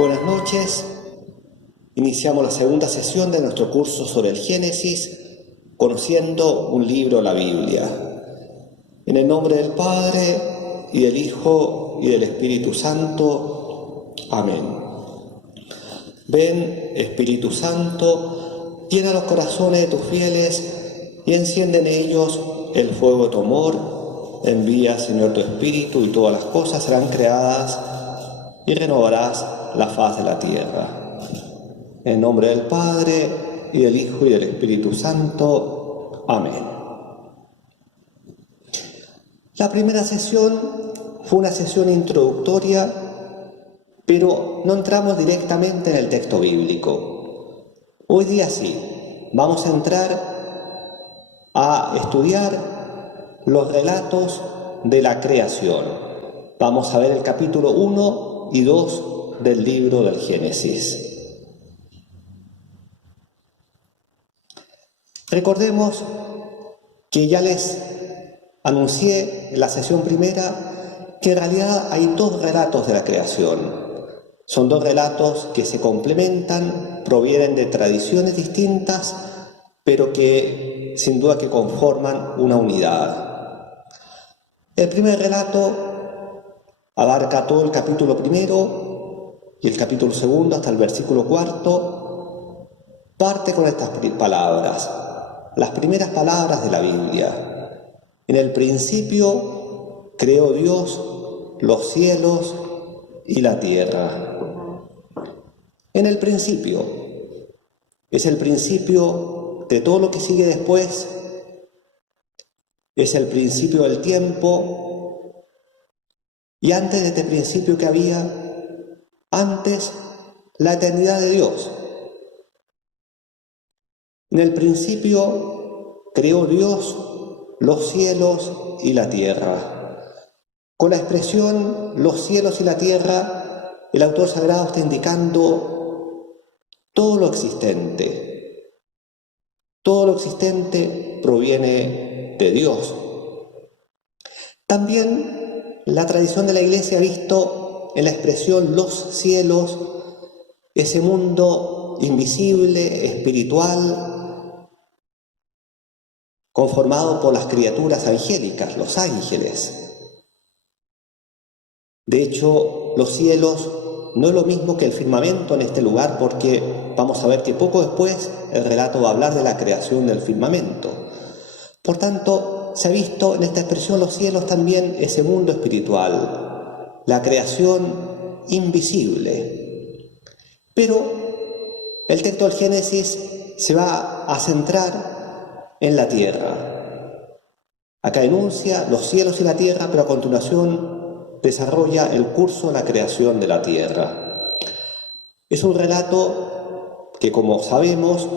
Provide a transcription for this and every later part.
Buenas noches. Iniciamos la segunda sesión de nuestro curso sobre el Génesis, conociendo un libro, la Biblia. En el nombre del Padre, y del Hijo, y del Espíritu Santo. Amén. Ven, Espíritu Santo, llena los corazones de tus fieles y enciende en ellos el fuego de tu amor. Envía, Señor, tu Espíritu y todas las cosas serán creadas y renovarás la faz de la tierra. En nombre del Padre, y del Hijo, y del Espíritu Santo. Amén. La primera sesión fue una sesión introductoria, pero no entramos directamente en el texto bíblico. Hoy día sí, vamos a entrar a estudiar los relatos de la creación. Vamos a ver el capítulo 1 y 2 del libro del Génesis. Recordemos que ya les anuncié en la sesión primera que en realidad hay dos relatos de la creación. Son dos relatos que se complementan, provienen de tradiciones distintas, pero que sin duda que conforman una unidad. El primer relato abarca todo el capítulo primero y el capítulo segundo hasta el versículo 4. Parte con estas palabras, las primeras palabras de la Biblia. En el principio creó Dios los cielos y la tierra. En el principio es el principio de todo lo que sigue después, es el principio del tiempo, y antes de este principio que había, antes la eternidad de Dios. En el principio creó Dios los cielos y la tierra. Con la expresión los cielos y la tierra, el autor sagrado está indicando todo lo existente. Todo lo existente proviene de Dios. También la tradición de la Iglesia ha visto en la expresión los cielos ese mundo invisible, espiritual, conformado por las criaturas angélicas, los ángeles. De hecho, los cielos no es lo mismo que el firmamento en este lugar, porque vamos a ver que poco después el relato va a hablar de la creación del firmamento. Por tanto, se ha visto en esta expresión los cielos también ese mundo espiritual, la creación invisible. Pero el texto del Génesis se va a centrar en la tierra. Acá enuncia los cielos y la tierra, pero a continuación desarrolla el curso de la creación de la tierra. Es un relato que, como sabemos,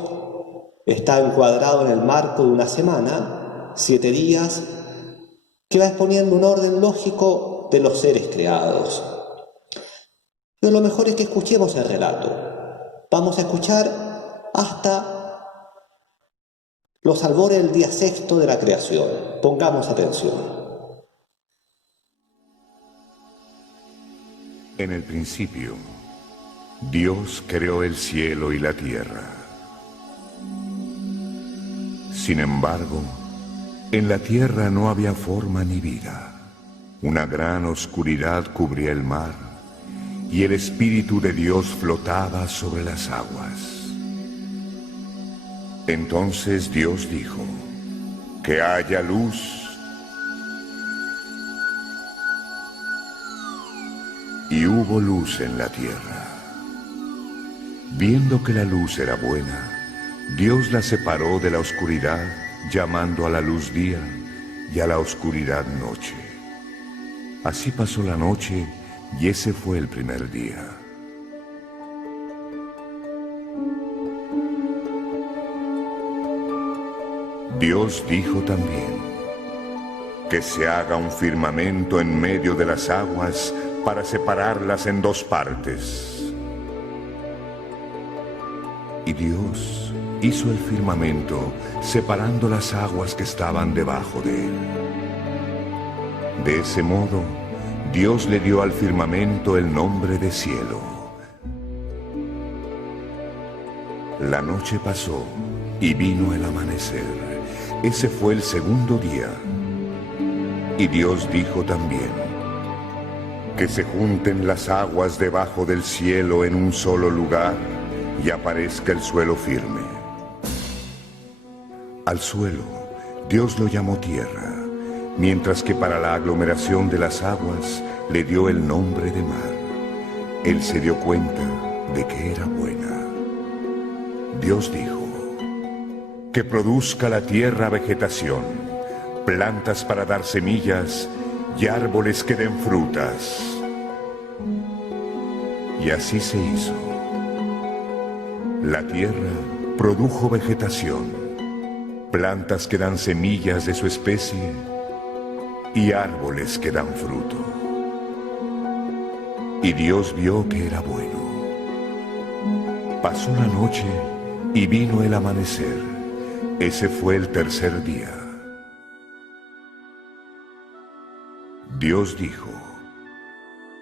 está encuadrado en el marco de una semana, 7 días, que va exponiendo un orden lógico de los seres creados. Pero lo mejor es que escuchemos el relato. Vamos a escuchar hasta los albores del día sexto de la creación. Pongamos atención. En el principio, Dios creó el cielo y la tierra. Sin embargo, en la tierra no había forma ni vida. Una gran oscuridad cubría el mar, y el Espíritu de Dios flotaba sobre las aguas. Entonces Dios dijo: «Que haya luz». Y hubo luz en la tierra. Viendo que la luz era buena, Dios la separó de la oscuridad, llamando a la luz día y a la oscuridad noche. Así pasó la noche, y ese fue el primer día. Dios dijo también: «Que se haga un firmamento en medio de las aguas para separarlas en 2 partes». Y Dios hizo el firmamento separando las aguas que estaban debajo de él. De ese modo, Dios le dio al firmamento el nombre de cielo. La noche pasó y vino el amanecer. Ese fue el segundo día. Y Dios dijo también: que se junten las aguas debajo del cielo en un solo lugar y aparezca el suelo firme. Al suelo Dios lo llamó tierra, mientras que para la aglomeración de las aguas le dio el nombre de mar. Él se dio cuenta de que era buena. Dios dijo: que produzca la tierra vegetación, plantas para dar semillas y árboles que den frutas. Y así se hizo. La tierra produjo vegetación, plantas que dan semillas de su especie y árboles que dan fruto. Y Dios vio que era bueno. Pasó la noche y vino el amanecer. Ese fue el tercer día. Dios dijo: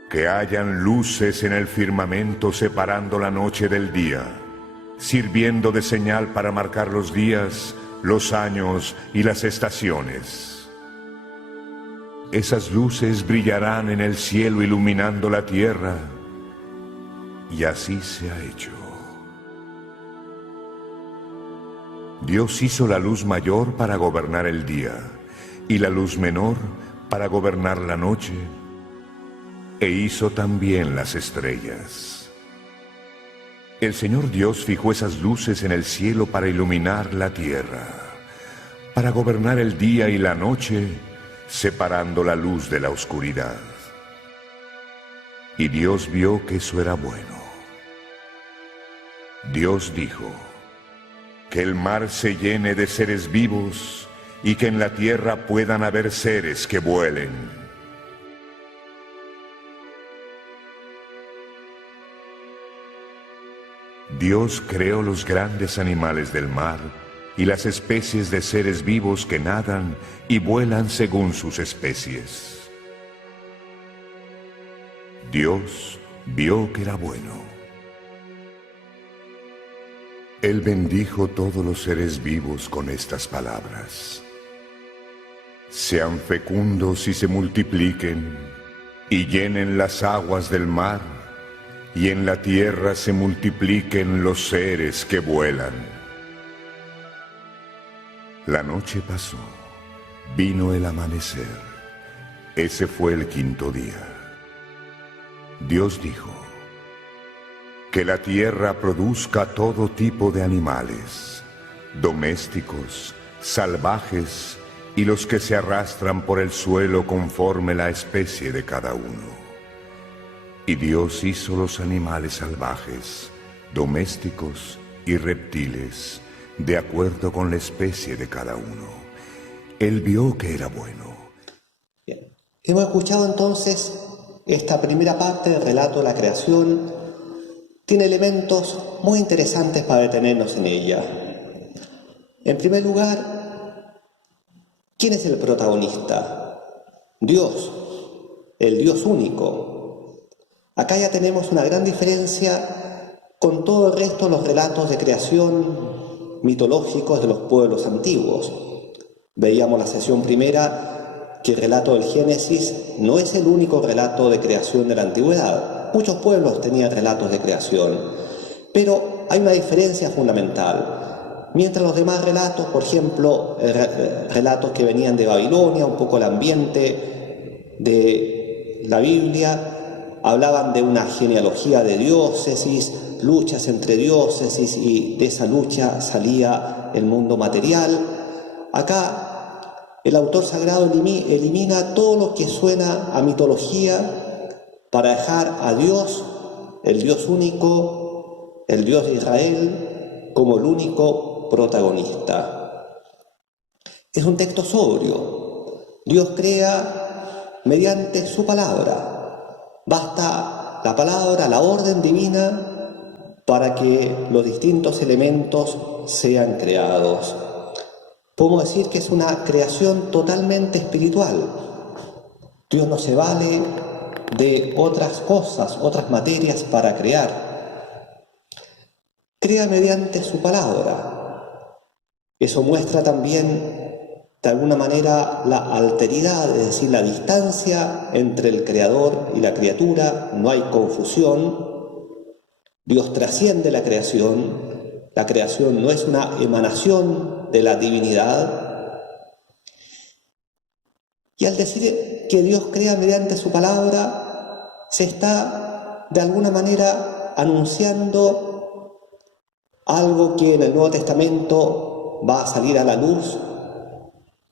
que hayan luces en el firmamento separando la noche del día, sirviendo de señal para marcar los días, los años y las estaciones. Esas luces brillarán en el cielo iluminando la tierra, y así se ha hecho. Dios hizo la luz mayor para gobernar el día, y la luz menor para gobernar la noche, e hizo también las estrellas. El Señor Dios fijó esas luces en el cielo para iluminar la tierra, para gobernar el día y la noche, separando la luz de la oscuridad. Y Dios vio que eso era bueno. Dios dijo: que el mar se llene de seres vivos y que en la tierra puedan haber seres que vuelen. Dios creó los grandes animales del mar y las especies de seres vivos que nadan y vuelan según sus especies. Dios vio que era bueno. Él bendijo todos los seres vivos con estas palabras: sean fecundos y se multipliquen, y llenen las aguas del mar, y en la tierra se multipliquen los seres que vuelan. La noche pasó, vino el amanecer. Ese fue el quinto día. Dios dijo: que la tierra produzca todo tipo de animales, domésticos, salvajes y los que se arrastran por el suelo conforme la especie de cada uno. Y Dios hizo los animales salvajes, domésticos y reptiles, de acuerdo con la especie de cada uno. Él vio que era bueno. Bien. Hemos escuchado entonces esta primera parte del relato de la creación. Tiene elementos muy interesantes para detenernos en ella. En primer lugar, ¿quién es el protagonista? Dios, el Dios único. Acá ya tenemos una gran diferencia con todo el resto de los relatos de creación mitológicos de los pueblos antiguos. Veíamos la sesión primera que el relato del Génesis no es el único relato de creación de la antigüedad. Muchos pueblos tenían relatos de creación, pero hay una diferencia fundamental. Mientras los demás relatos, por ejemplo, relatos que venían de Babilonia, un poco el ambiente de la Biblia, hablaban de una genealogía de diócesis, luchas entre diócesis, y de esa lucha salía el mundo material. Acá el autor sagrado elimina todo lo que suena a mitología para dejar a Dios, el Dios único, el Dios de Israel, como el único protagonista. Es un texto sobrio. Dios crea mediante su palabra. Basta la palabra, la orden divina, para que los distintos elementos sean creados. Podemos decir que es una creación totalmente espiritual. Dios no se vale de otras cosas, otras materias para crear. crea mediante su palabra. Eso muestra también, de alguna manera, la alteridad, es decir, la distancia entre el Creador y la criatura. No hay confusión. Dios trasciende la creación. La creación no es una emanación de la divinidad. Y al decir que Dios crea mediante su palabra, se está, de alguna manera, anunciando algo que en el Nuevo Testamento va a salir a la luz: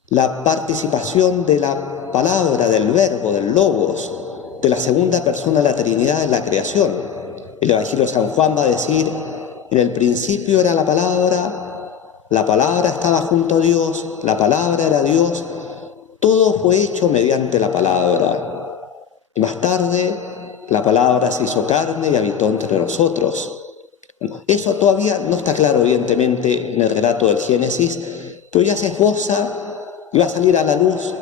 la participación de la palabra, del verbo, del logos, de la segunda persona de la Trinidad en la creación. El Evangelio de San Juan va a decir: en el principio era la palabra estaba junto a Dios, la palabra era Dios, todo fue hecho mediante la palabra. Y más tarde, la palabra se hizo carne y habitó entre nosotros. Eso todavía no está claro, evidentemente, en el relato del Génesis, pero ya se esboza y va a salir a la luz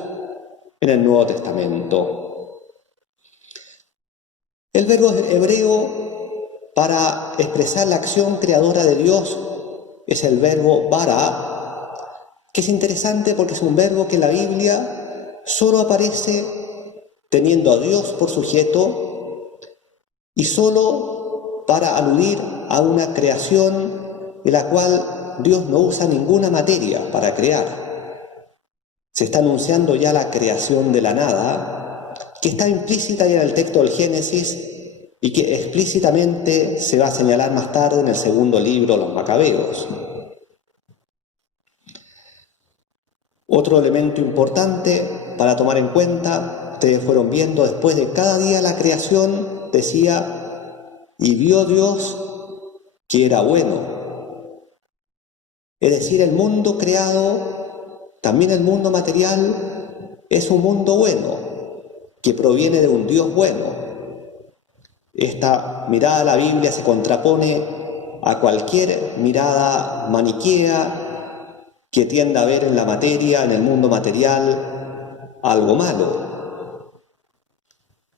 en el Nuevo Testamento. El verbo hebreo para expresar la acción creadora de Dios es el verbo bara, que es interesante porque es un verbo que en la Biblia solo aparece teniendo a Dios por sujeto y solo para aludir a una creación en la cual Dios no usa ninguna materia para crear. Se está anunciando ya la creación de la nada, que está implícita ya en el texto del Génesis y que explícitamente se va a señalar más tarde en el segundo libro, los Macabeos. Otro elemento importante para tomar en cuenta, ustedes fueron viendo, después de cada día la creación, decía: y vio Dios que era bueno. Es decir, el mundo creado, también el mundo material, es un mundo bueno, que proviene de un Dios bueno. Esta mirada a la Biblia se contrapone a cualquier mirada maniquea que tienda a ver en la materia, en el mundo material, algo malo.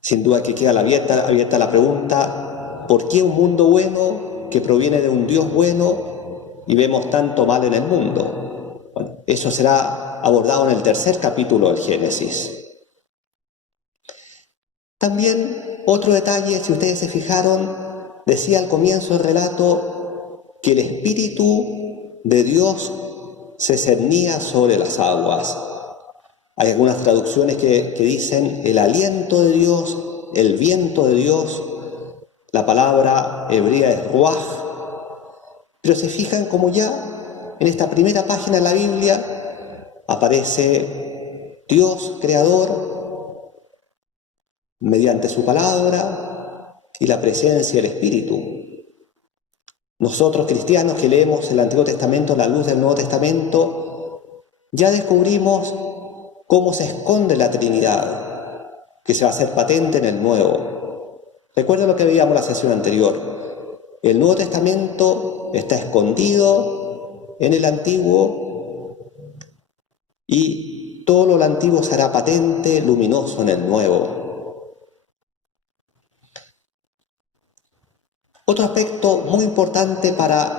Sin duda que queda abierta la pregunta: ¿por qué un mundo bueno que proviene de un Dios bueno y vemos tanto mal en el mundo? Bueno, eso será abordado en el tercer capítulo del Génesis. También otro detalle, si ustedes se fijaron, decía al comienzo del relato que el Espíritu de Dios se cernía sobre las aguas. Hay algunas traducciones que dicen el aliento de Dios, el viento de Dios. La palabra hebrea es ruaj. Pero se fijan como ya en esta primera página de la Biblia aparece Dios creador mediante su palabra y la presencia del Espíritu. Nosotros, cristianos que leemos el Antiguo Testamento a la luz del Nuevo Testamento, ya descubrimos cómo se esconde la Trinidad, que se va a hacer patente en el Nuevo. Recuerden lo que veíamos en la sesión anterior. El Nuevo Testamento está escondido en el Antiguo y todo lo antiguo será patente, luminoso en el Nuevo. Otro aspecto muy importante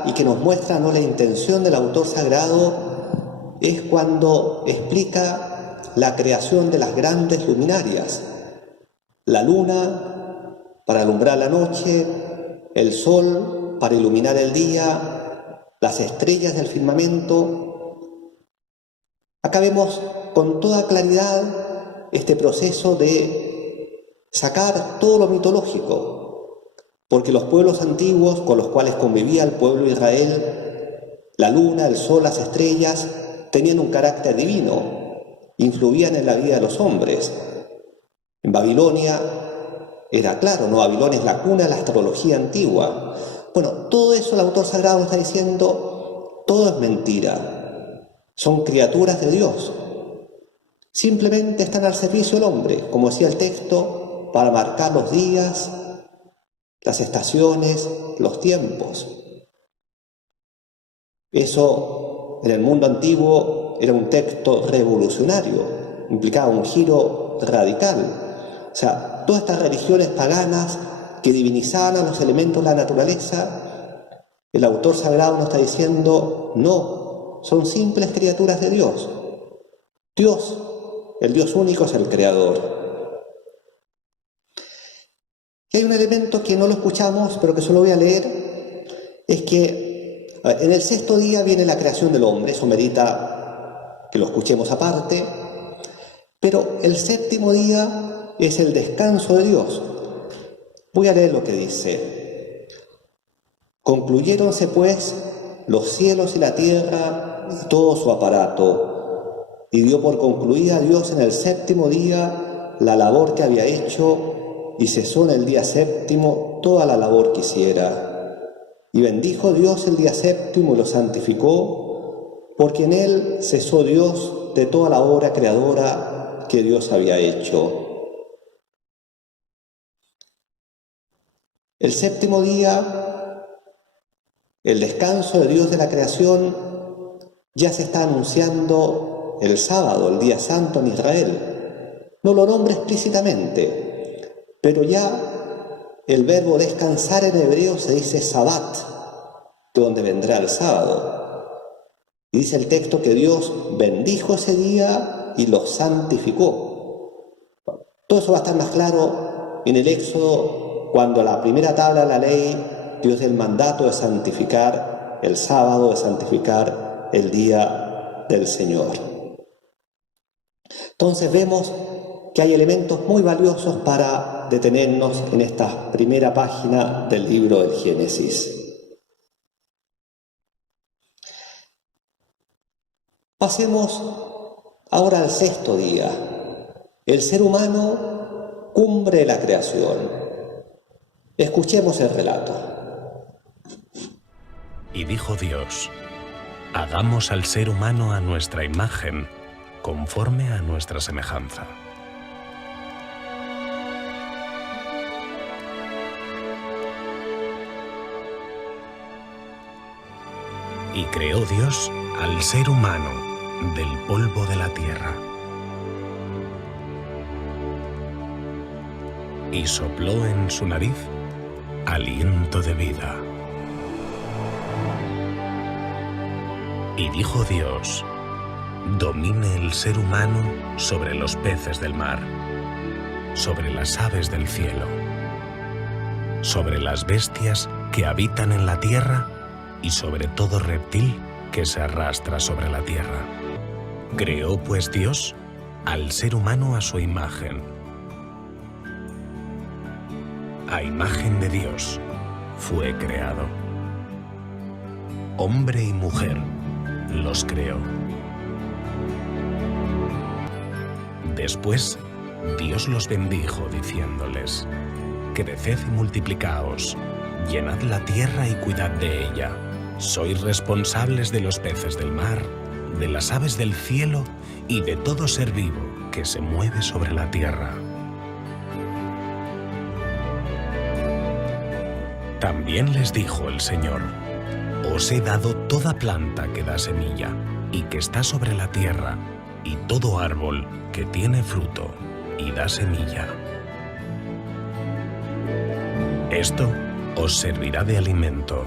y que nos muestra la intención del autor sagrado es cuando explica la creación de las grandes luminarias. La luna para alumbrar la noche, el sol para iluminar el día, las estrellas del firmamento. Acá vemos con toda claridad este proceso de sacar todo lo mitológico, porque los pueblos antiguos con los cuales convivía el pueblo de Israel, la luna, el sol, las estrellas, tenían un carácter divino, influían en la vida de los hombres. En Babilonia era claro, ¿no? Babilonia es la cuna de la astrología antigua. Bueno, todo eso el autor sagrado nos está diciendo, todo es mentira. Son criaturas de Dios. Simplemente están al servicio del hombre, como decía el texto, para marcar los días, las estaciones, los tiempos. Eso en el mundo antiguo era un texto revolucionario, implicaba un giro radical. O sea, todas estas religiones paganas que divinizaban a los elementos de la naturaleza El autor sagrado nos está diciendo, no, son simples criaturas de Dios. Dios, el Dios único, es el creador. Y hay un elemento que no lo escuchamos, pero que solo voy a leer, es que en el sexto día viene la creación del hombre, eso merita que lo escuchemos aparte, pero el séptimo día es el descanso de Dios. Voy a leer lo que dice. Concluyéronse pues los cielos y la tierra y todo su aparato, y dio por concluida Dios en el séptimo día la labor que había hecho, y cesó en el día séptimo toda la labor que hiciera. Y bendijo Dios el día séptimo y lo santificó, porque en él cesó Dios de toda la obra creadora que Dios había hecho. El séptimo día, el descanso de Dios de la creación, ya se está anunciando el sábado, el día santo en Israel. No lo nombra explícitamente, pero ya el verbo descansar en hebreo se dice sabat, de donde vendrá el sábado. Y dice el texto que Dios bendijo ese día y lo santificó. Todo eso va a estar más claro en el Éxodo, cuando la primera tabla de la ley Dios da el mandato de santificar el sábado, de santificar el día del Señor. Entonces vemos que hay elementos muy valiosos para detenernos en esta primera página del libro del Génesis. Pasemos ahora al sexto día, el ser humano, cumbre de la creación. Escuchemos el relato. Y dijo Dios: hagamos al ser humano a nuestra imagen, conforme a nuestra semejanza. Y creó Dios al ser humano del polvo de la tierra. Y sopló en su nariz aliento de vida. Y dijo Dios: domine el ser humano sobre los peces del mar, sobre las aves del cielo, sobre las bestias que habitan en la tierra y sobre todo reptil que se arrastra sobre la tierra. Creó pues Dios al ser humano a su imagen. A imagen de Dios fue creado. Hombre y mujer los creó. Después, Dios los bendijo diciéndoles: creced y multiplicaos, llenad la tierra y cuidad de ella. Sois responsables de los peces del mar, de las aves del cielo y de todo ser vivo que se mueve sobre la tierra. También les dijo el Señor: os he dado toda planta que da semilla y que está sobre la tierra, y todo árbol que tiene fruto y da semilla. Esto os servirá de alimento.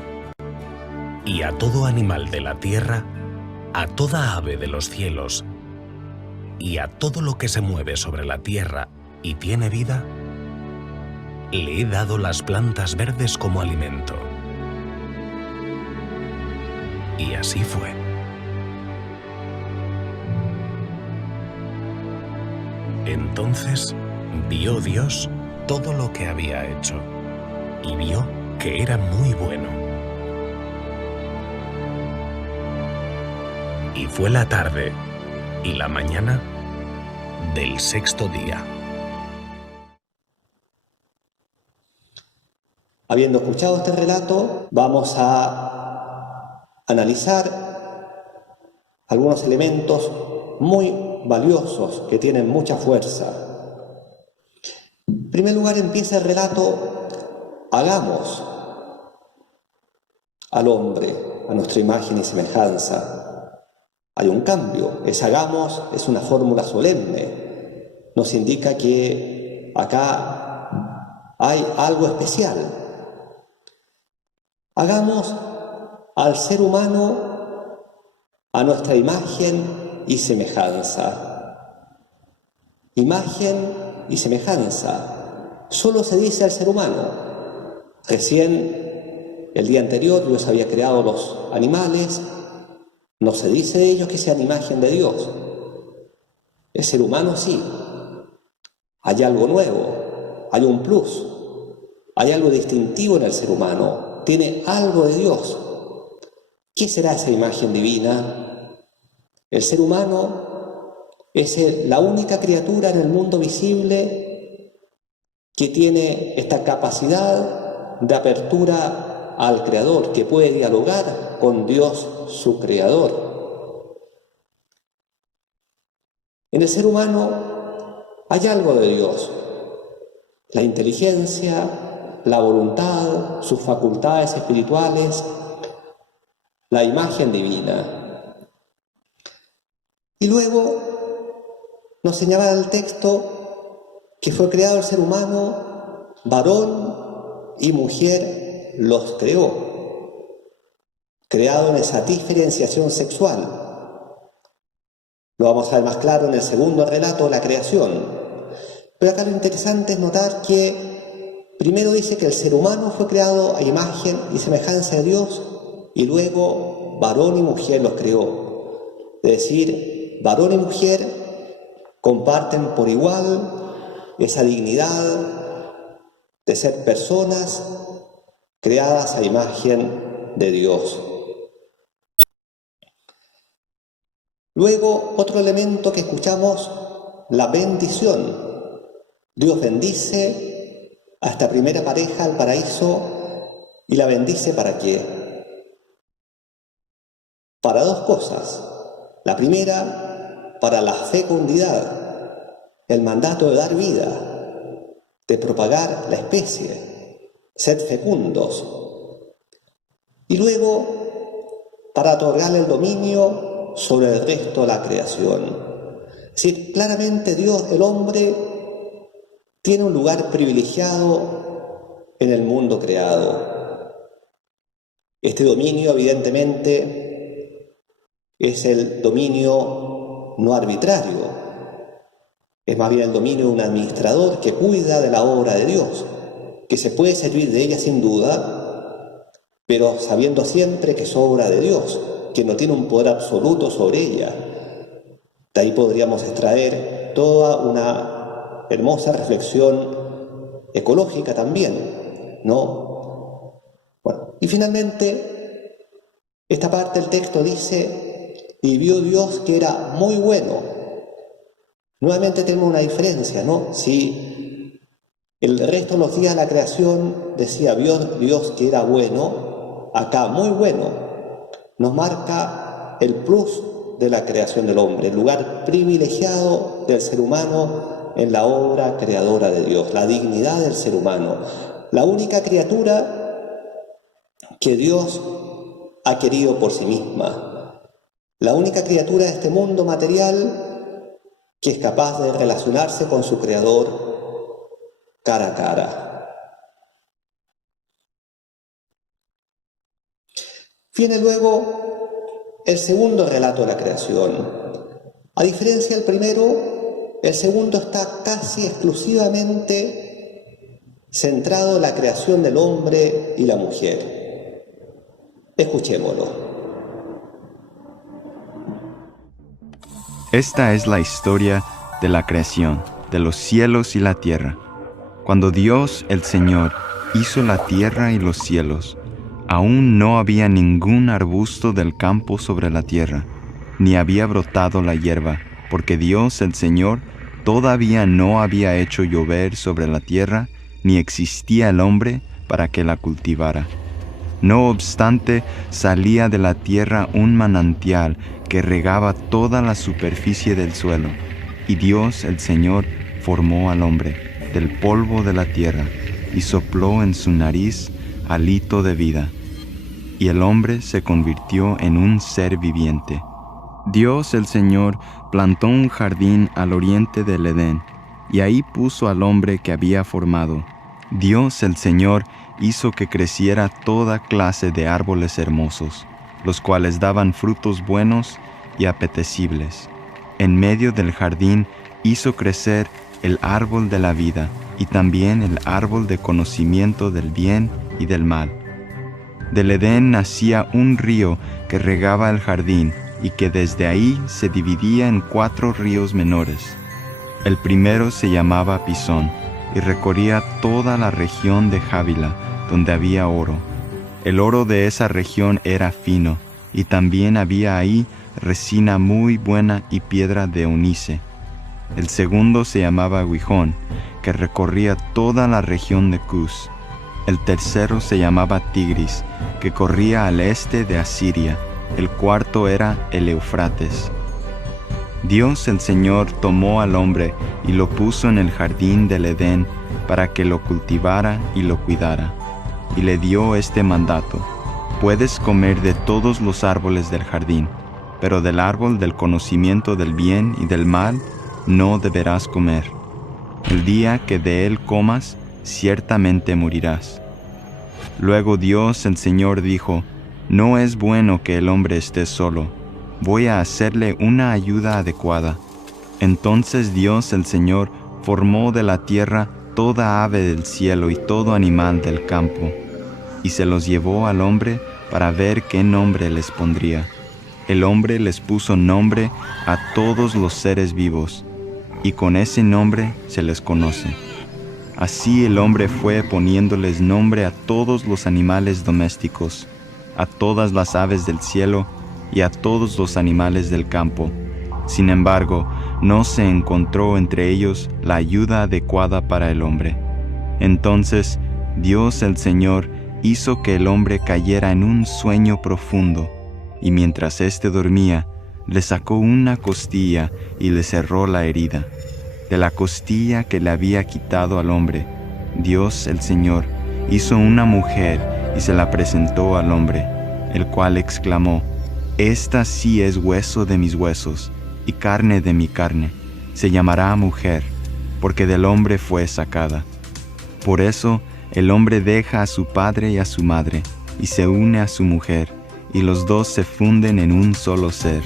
Y a todo animal de la tierra, a toda ave de los cielos, y a todo lo que se mueve sobre la tierra y tiene vida, le he dado las plantas verdes como alimento. Y así fue. Entonces vio Dios todo lo que había hecho, y vio que era muy bueno. Y fue la tarde y la mañana del sexto día. Habiendo escuchado este relato, vamos a analizar algunos elementos muy valiosos que tienen mucha fuerza. En primer lugar, empieza el relato: hagamos al hombre a nuestra imagen y semejanza. Hay un cambio. Ese hagamos es una fórmula solemne. Nos indica que acá hay algo especial. Hagamos al ser humano a nuestra imagen y semejanza. Imagen y semejanza. Solo se dice al ser humano. Recién, el día anterior, Dios había creado los animales. No se dice de ellos que sean imagen de Dios. El ser humano sí. Hay algo nuevo, hay un plus, hay algo distintivo en el ser humano. Tiene algo de Dios. ¿Qué será esa imagen divina? El ser humano es la única criatura en el mundo visible que tiene esta capacidad de apertura al Creador, que puede dialogar con Dios, su Creador. En el ser humano hay algo de Dios, la inteligencia, la voluntad, sus facultades espirituales, la imagen divina. Y luego nos señala el texto que fue creado el ser humano, varón y mujer los creó, creado en esa diferenciación sexual. Lo vamos a ver más claro en el segundo relato, la creación. Pero acá lo interesante es notar que primero dice que el ser humano fue creado a imagen y semejanza de Dios, y luego varón y mujer los creó. Es decir, varón y mujer comparten por igual esa dignidad de ser personas creadas a imagen de Dios. Luego, otro elemento que escuchamos, la bendición. Dios bendice a esta primera pareja al paraíso, y la bendice ¿para qué? Para dos cosas. La primera, para la fecundidad, el mandato de dar vida, de propagar la especie, sed fecundos. Y luego, para otorgarle el dominio sobre el resto de la creación. Es decir, claramente Dios, el hombre, tiene un lugar privilegiado en el mundo creado. Este dominio, evidentemente, es el dominio no arbitrario. Es más bien el dominio de un administrador que cuida de la obra de Dios, que se puede servir de ella sin duda, pero sabiendo siempre que es obra de Dios, que no tiene un poder absoluto sobre ella. De ahí podríamos extraer toda una hermosa reflexión ecológica también, ¿no? Bueno, y finalmente, esta parte del texto dice: y vio Dios que era muy bueno. Nuevamente tenemos una diferencia, ¿no? Si el resto de los días de la creación decía vio Dios que era bueno, acá muy bueno, nos marca el plus de la creación del hombre, el lugar privilegiado del ser humano en la obra creadora de Dios, la dignidad del ser humano, la única criatura que Dios ha querido por sí misma. La única criatura de este mundo material que es capaz de relacionarse con su Creador cara a cara. Viene luego el segundo relato de la creación. A diferencia del primero, el segundo está casi exclusivamente centrado en la creación del hombre y la mujer. Escuchémoslo. Esta es la historia de la creación, de los cielos y la tierra. Cuando Dios, el Señor, hizo la tierra y los cielos, aún no había ningún arbusto del campo sobre la tierra, ni había brotado la hierba, porque Dios, el Señor, todavía no había hecho llover sobre la tierra, ni existía el hombre para que la cultivara. No obstante, salía de la tierra un manantial que regaba toda la superficie del suelo, y Dios, el Señor, formó al hombre del polvo de la tierra y sopló en su nariz hálito de vida, y el hombre se convirtió en un ser viviente. Dios, el Señor, plantó un jardín al oriente del Edén, y ahí puso al hombre que había formado. Dios, el Señor, hizo que creciera toda clase de árboles hermosos, los cuales daban frutos buenos y apetecibles. En medio del jardín hizo crecer el árbol de la vida y también el árbol de conocimiento del bien y del mal. Del Edén nacía un río que regaba el jardín y que desde ahí se dividía en 4 ríos menores. El primero se llamaba Pisón y recorría toda la región de Jávila, donde había oro. El oro de esa región era fino, y también había ahí resina muy buena y piedra de ónice. El segundo se llamaba Gihón, que recorría toda la región de Cus. El tercero se llamaba Tigris, que corría al este de Asiria. El cuarto era el Eufrates. Dios el Señor tomó al hombre y lo puso en el jardín del Edén para que lo cultivara y lo cuidara. Y le dio este mandato: puedes comer de todos los árboles del jardín, pero del árbol del conocimiento del bien y del mal no deberás comer. El día que de él comas, ciertamente morirás. Luego Dios el Señor dijo: no es bueno que el hombre esté solo. Voy a hacerle una ayuda adecuada. Entonces Dios el Señor formó de la tierra toda ave del cielo y todo animal del campo, y se los llevó al hombre para ver qué nombre les pondría. El hombre les puso nombre a todos los seres vivos, y con ese nombre se les conoce. Así el hombre fue poniéndoles nombre a todos los animales domésticos, a todas las aves del cielo y a todos los animales del campo. Sin embargo, no se encontró entre ellos la ayuda adecuada para el hombre. Entonces, Dios el Señor hizo que el hombre cayera en un sueño profundo, y mientras éste dormía, le sacó una costilla y le cerró la herida. De la costilla que le había quitado al hombre, Dios el Señor hizo una mujer y se la presentó al hombre, el cual exclamó: esta sí es hueso de mis huesos y carne de mi carne. Se llamará mujer, porque del hombre fue sacada. Por eso el hombre deja a su padre y a su madre, y se une a su mujer, y los dos se funden en un solo ser.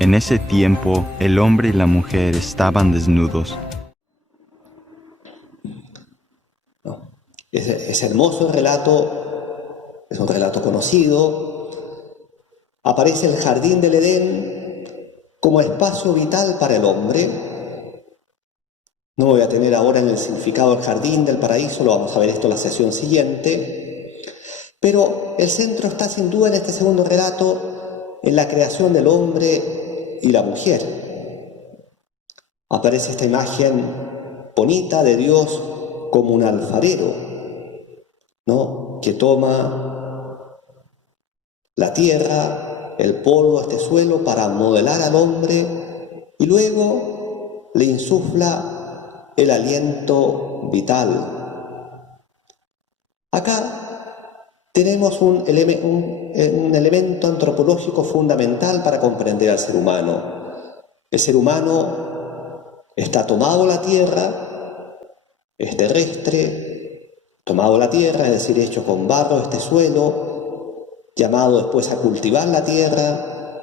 En ese tiempo el hombre y la mujer estaban desnudos. Es hermoso el relato, es un relato conocido. Aparece el jardín del Edén como espacio vital para el hombre. No voy a tener ahora en el significado del jardín del paraíso, lo vamos a ver esto en la sesión siguiente. Pero el centro está sin duda en este segundo relato, en la creación del hombre y la mujer. Aparece esta imagen bonita de Dios como un alfarero, ¿no?, que toma la tierra, el polvo, este suelo, para modelar al hombre y luego le insufla el aliento vital. Acá tenemos un elemento antropológico fundamental para comprender al ser humano. El ser humano está tomado la tierra, es terrestre, tomado la tierra, es decir, hecho con barro este suelo, llamado después a cultivar la tierra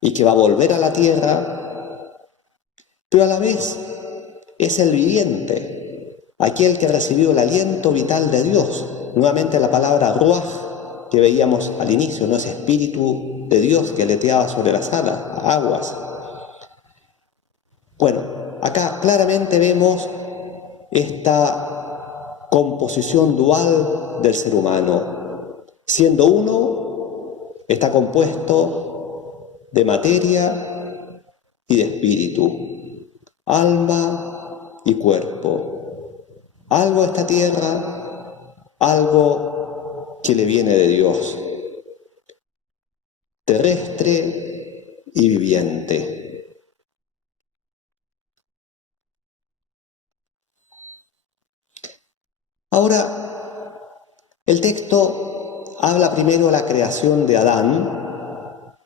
y que va a volver a la tierra, pero a la vez es el viviente, aquel que recibió el aliento vital de Dios. Nuevamente la palabra ruaj que veíamos al inicio, no es espíritu de Dios que leteaba sobre las aguas. Bueno, acá claramente vemos esta composición dual del ser humano. Siendo uno, está compuesto de materia y de espíritu, alma y cuerpo. Algo a esta tierra, algo que le viene de Dios, terrestre y viviente. Ahora, el texto habla primero de la creación de Adán.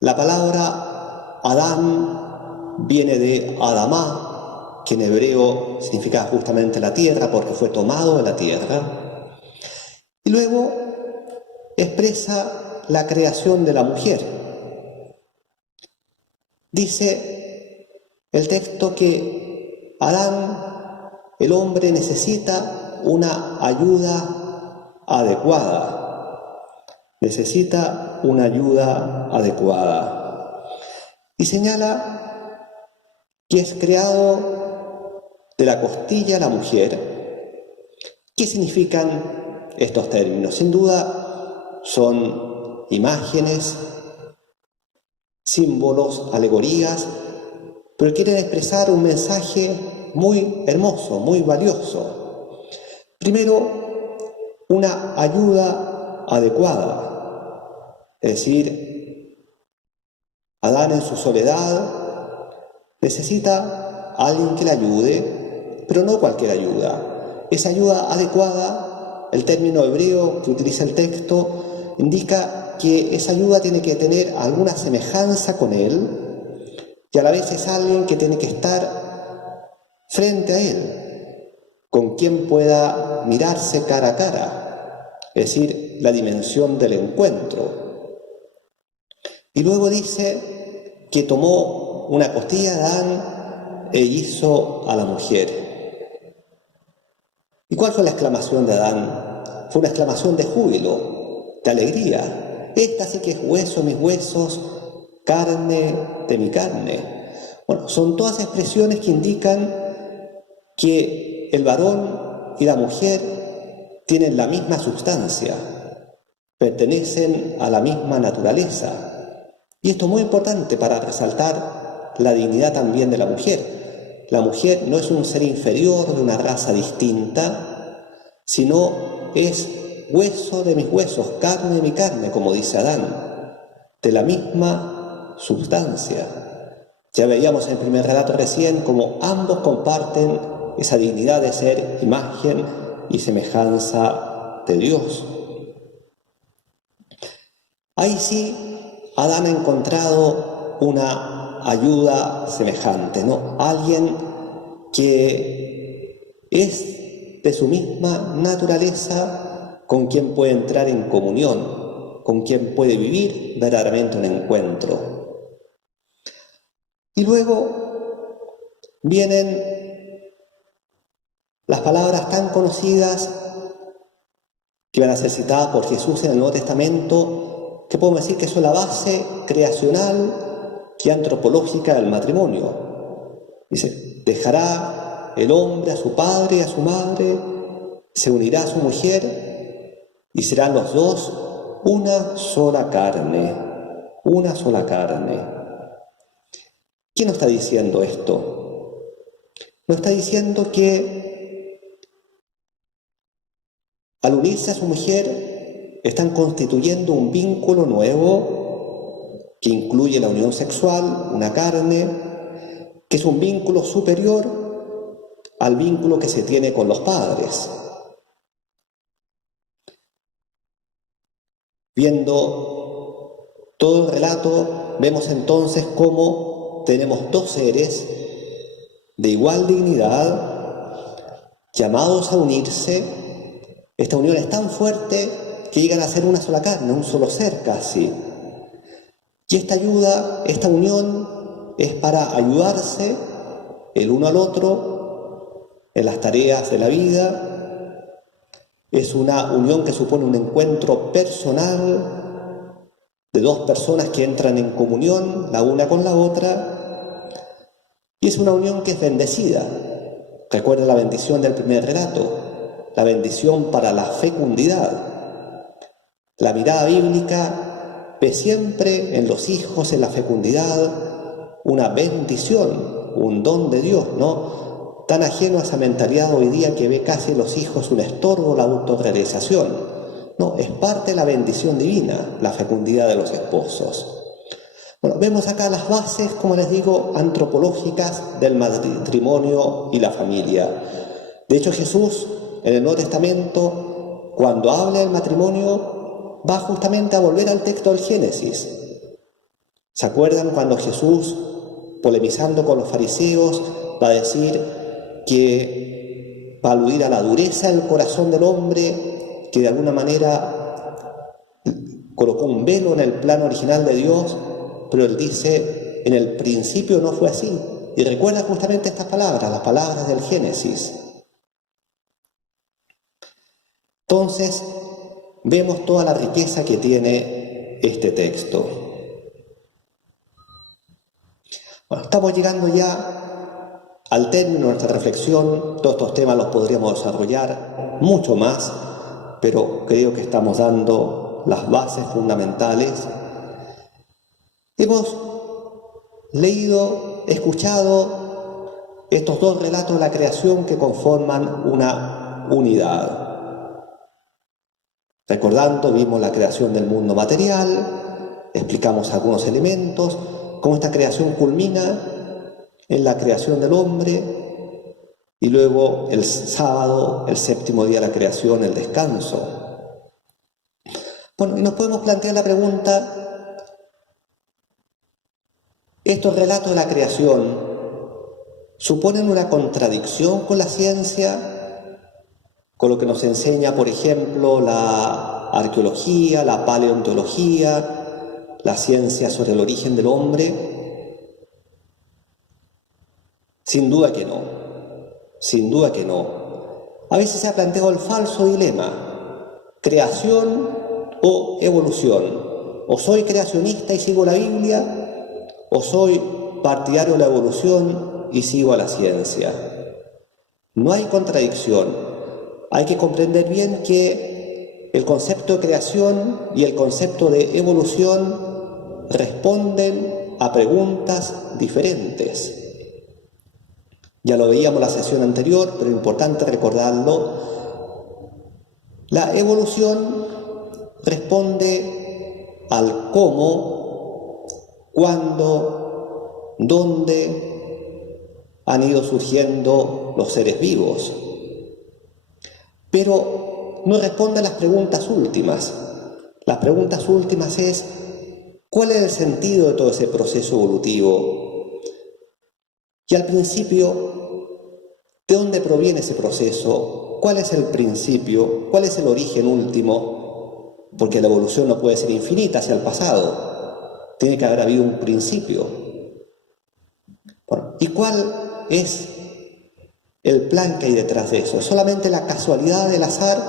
La palabra Adán viene de Adamá, que en hebreo significa justamente la tierra, porque fue tomado de la tierra. Y luego expresa la creación de la mujer. Dice el texto que Adán, el hombre, necesita una ayuda adecuada. Necesita una ayuda adecuada. Y señala que es creado de la costilla la mujer. ¿Qué significan estos términos? Sin duda son imágenes, símbolos, alegorías, pero quieren expresar un mensaje muy hermoso, muy valioso. Primero, una ayuda adecuada, es decir, Adán en su soledad necesita a alguien que le ayude, pero no cualquier ayuda. Esa ayuda adecuada, el término hebreo que utiliza el texto, indica que esa ayuda tiene que tener alguna semejanza con él y a la vez es alguien que tiene que estar frente a él, con quien pueda mirarse cara a cara, es decir, la dimensión del encuentro. Y luego dice que tomó una costilla de Adán e hizo a la mujer. ¿Y cuál fue la exclamación de Adán? Fue una exclamación de júbilo, de alegría. Esta sí que es hueso de mis huesos, carne de mi carne. Bueno, son todas expresiones que indican que el varón y la mujer tienen la misma sustancia, pertenecen a la misma naturaleza. Y esto es muy importante para resaltar la dignidad también de la mujer. La mujer no es un ser inferior de una raza distinta, sino es hueso de mis huesos, carne de mi carne, como dice Adán, de la misma sustancia. Ya veíamos en el primer relato recién cómo ambos comparten esa dignidad de ser imagen y semejanza de Dios. Ahí sí, Adán ha encontrado una ayuda semejante, ¿no? Alguien que es de su misma naturaleza, con quien puede entrar en comunión, con quien puede vivir verdaderamente un encuentro. Y luego vienen las palabras tan conocidas que van a ser citadas por Jesús en el Nuevo Testamento, que podemos decir que son la base creacional y antropológica del matrimonio. Dice, dejará el hombre a su padre y a su madre, se unirá a su mujer y serán los dos una sola carne, una sola carne. ¿Quién nos está diciendo esto? Nos está diciendo que al unirse a su mujer están constituyendo un vínculo nuevo que incluye la unión sexual, una carne, que es un vínculo superior al vínculo que se tiene con los padres. Viendo todo el relato, vemos entonces cómo tenemos dos seres de igual dignidad, llamados a unirse. Esta unión es tan fuerte que llegan a ser una sola carne, un solo ser casi. Y esta ayuda, esta unión, es para ayudarse el uno al otro en las tareas de la vida. Es una unión que supone un encuentro personal de dos personas que entran en comunión la una con la otra. Y es una unión que es bendecida. Recuerda la bendición del primer relato, la bendición para la fecundidad. La mirada bíblica ve siempre en los hijos, en la fecundidad, una bendición, un don de Dios, ¿no? Tan ajeno a esa mentalidad hoy día que ve casi en los hijos un estorbo, la autorrealización. No, es parte de la bendición divina, la fecundidad de los esposos. Bueno, vemos acá las bases, como les digo, antropológicas del matrimonio y la familia. De hecho, Jesús, en el Nuevo Testamento, cuando habla del matrimonio, va justamente a volver al texto del Génesis. ¿Se acuerdan cuando Jesús, polemizando con los fariseos, va a decir que va a aludir a la dureza del corazón del hombre que de alguna manera colocó un velo en el plano original de Dios, pero él dice, en el principio no fue así. Y recuerda justamente estas palabras, las palabras del Génesis. Entonces, vemos toda la riqueza que tiene este texto. Bueno, estamos llegando ya al término de nuestra reflexión. Todos estos temas los podríamos desarrollar mucho más, pero creo que estamos dando las bases fundamentales. Hemos leído, escuchado estos dos relatos de la creación que conforman una unidad. Recordando, vimos la creación del mundo material, explicamos algunos elementos, cómo esta creación culmina en la creación del hombre y luego el sábado, el séptimo día de la creación, el descanso. Bueno, y nos podemos plantear la pregunta, ¿estos relatos de la creación suponen una contradicción con la ciencia? Con lo que nos enseña, por ejemplo, la arqueología, la paleontología, la ciencia sobre el origen del hombre. Sin duda que no, sin duda que no. A veces se ha planteado el falso dilema, creación o evolución. O soy creacionista y sigo la Biblia, o soy partidario de la evolución y sigo a la ciencia. No hay contradicción. Hay que comprender bien que el concepto de creación y el concepto de evolución responden a preguntas diferentes. Ya lo veíamos en la sesión anterior, pero es importante recordarlo. La evolución responde al cómo, cuándo, dónde han ido surgiendo los seres vivos. Pero no responde a las preguntas últimas. Las preguntas últimas es, ¿cuál es el sentido de todo ese proceso evolutivo? Y al principio, ¿de dónde proviene ese proceso? ¿Cuál es el principio? ¿Cuál es el origen último? Porque la evolución no puede ser infinita hacia el pasado. Tiene que haber habido un principio. Bueno, ¿y cuál es el plan que hay detrás de eso? ¿Es solamente la casualidad del azar?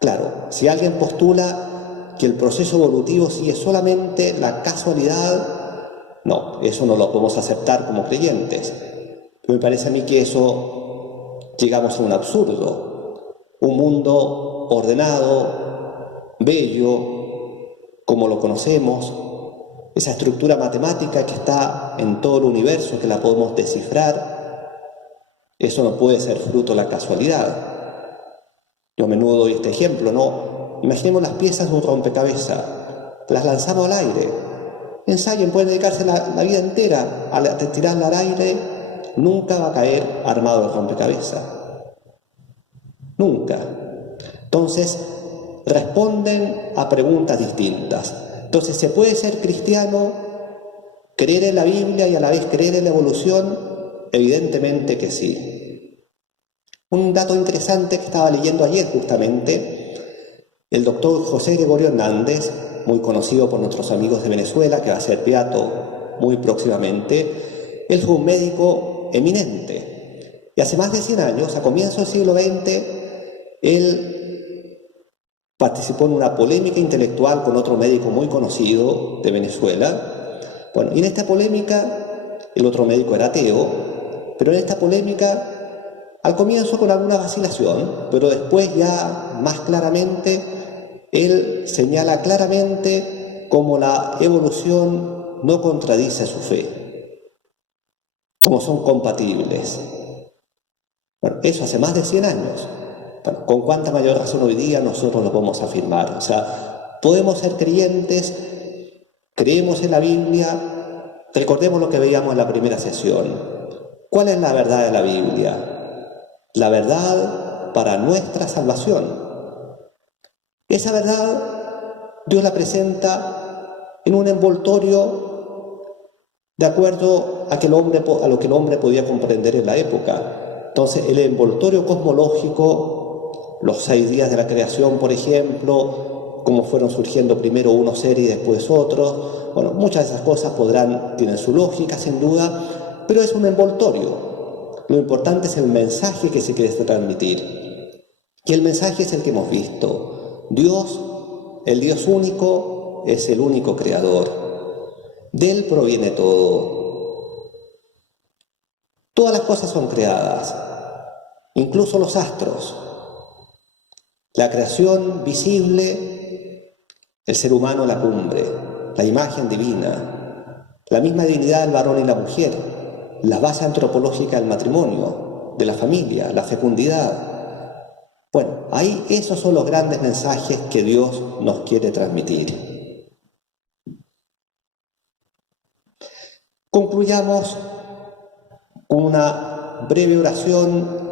Claro, si alguien postula que el proceso evolutivo sí es solamente la casualidad, no, eso no lo podemos aceptar como creyentes. Pero me parece a mí que eso llegamos a un absurdo. Un mundo ordenado, bello, como lo conocemos, esa estructura matemática que está en todo el universo, que la podemos descifrar, eso no puede ser fruto de la casualidad. Yo a menudo doy este ejemplo, ¿no? Imaginemos las piezas de un rompecabezas, las lanzamos al aire. Ensayen, pueden dedicarse la vida entera a tirarla al aire, nunca va a caer armado el rompecabezas. Nunca. Entonces, responden a preguntas distintas. Entonces, ¿se puede ser cristiano, creer en la Biblia y a la vez creer en la evolución? Evidentemente que sí. Un dato interesante que estaba leyendo ayer justamente, el doctor José Gregorio Hernández, muy conocido por nuestros amigos de Venezuela, que va a ser beato muy próximamente, él fue un médico eminente. Y hace más de 100 años, a comienzos del siglo XX, él participó en una polémica intelectual con otro médico muy conocido de Venezuela. Bueno, y en esta polémica, el otro médico era ateo, pero en esta polémica, al comienzo con alguna vacilación, pero después ya más claramente, él señala claramente cómo la evolución no contradice su fe, cómo son compatibles. Bueno, eso hace más de 100 años. Bueno, con cuánta mayor razón hoy día nosotros lo podemos afirmar. O sea, podemos ser creyentes, creemos en la Biblia, recordemos lo que veíamos en la primera sesión. ¿Cuál es la verdad de la Biblia? La verdad para nuestra salvación. Esa verdad Dios la presenta en un envoltorio de acuerdo a lo que el hombre podía comprender en la época. Entonces, el envoltorio cosmológico los 6 días de la creación, por ejemplo, cómo fueron surgiendo primero unos seres y después otros. Bueno, muchas de esas cosas tienen su lógica, sin duda, pero es un envoltorio. Lo importante es el mensaje que se quiere transmitir. Y el mensaje es el que hemos visto. Dios, el Dios único, es el único creador. De Él proviene todo. Todas las cosas son creadas, incluso los astros. La creación visible, el ser humano la cumbre, la imagen divina, la misma dignidad del varón y la mujer, la base antropológica del matrimonio, de la familia, la fecundidad. Bueno, ahí esos son los grandes mensajes que Dios nos quiere transmitir. Concluyamos con una breve oración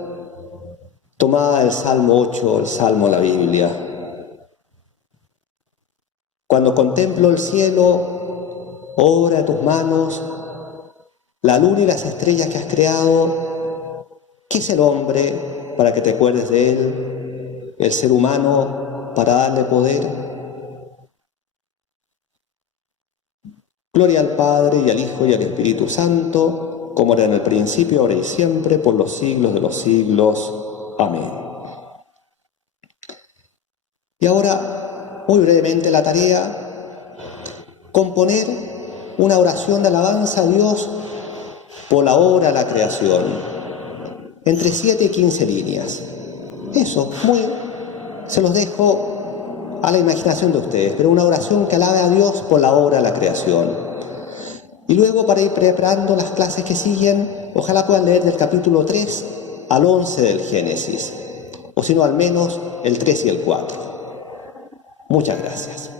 tomada del Salmo 8, el Salmo de la Biblia. Cuando contemplo el cielo, obra de tus manos, la luna y las estrellas que has creado, ¿qué es el hombre para que te acuerdes de él? ¿El ser humano para darle poder? Gloria al Padre, y al Hijo, y al Espíritu Santo, como era en el principio, ahora y siempre, por los siglos de los siglos. Amén. Y ahora, muy brevemente, la tarea: componer una oración de alabanza a Dios por la obra de la creación, entre 7 y 15 líneas. Eso, se los dejo a la imaginación de ustedes, pero una oración que alabe a Dios por la obra de la creación. Y luego, para ir preparando las clases que siguen, ojalá puedan leer del capítulo 3 al 11 del Génesis, o si no, al menos el 3 y el 4. Muchas gracias.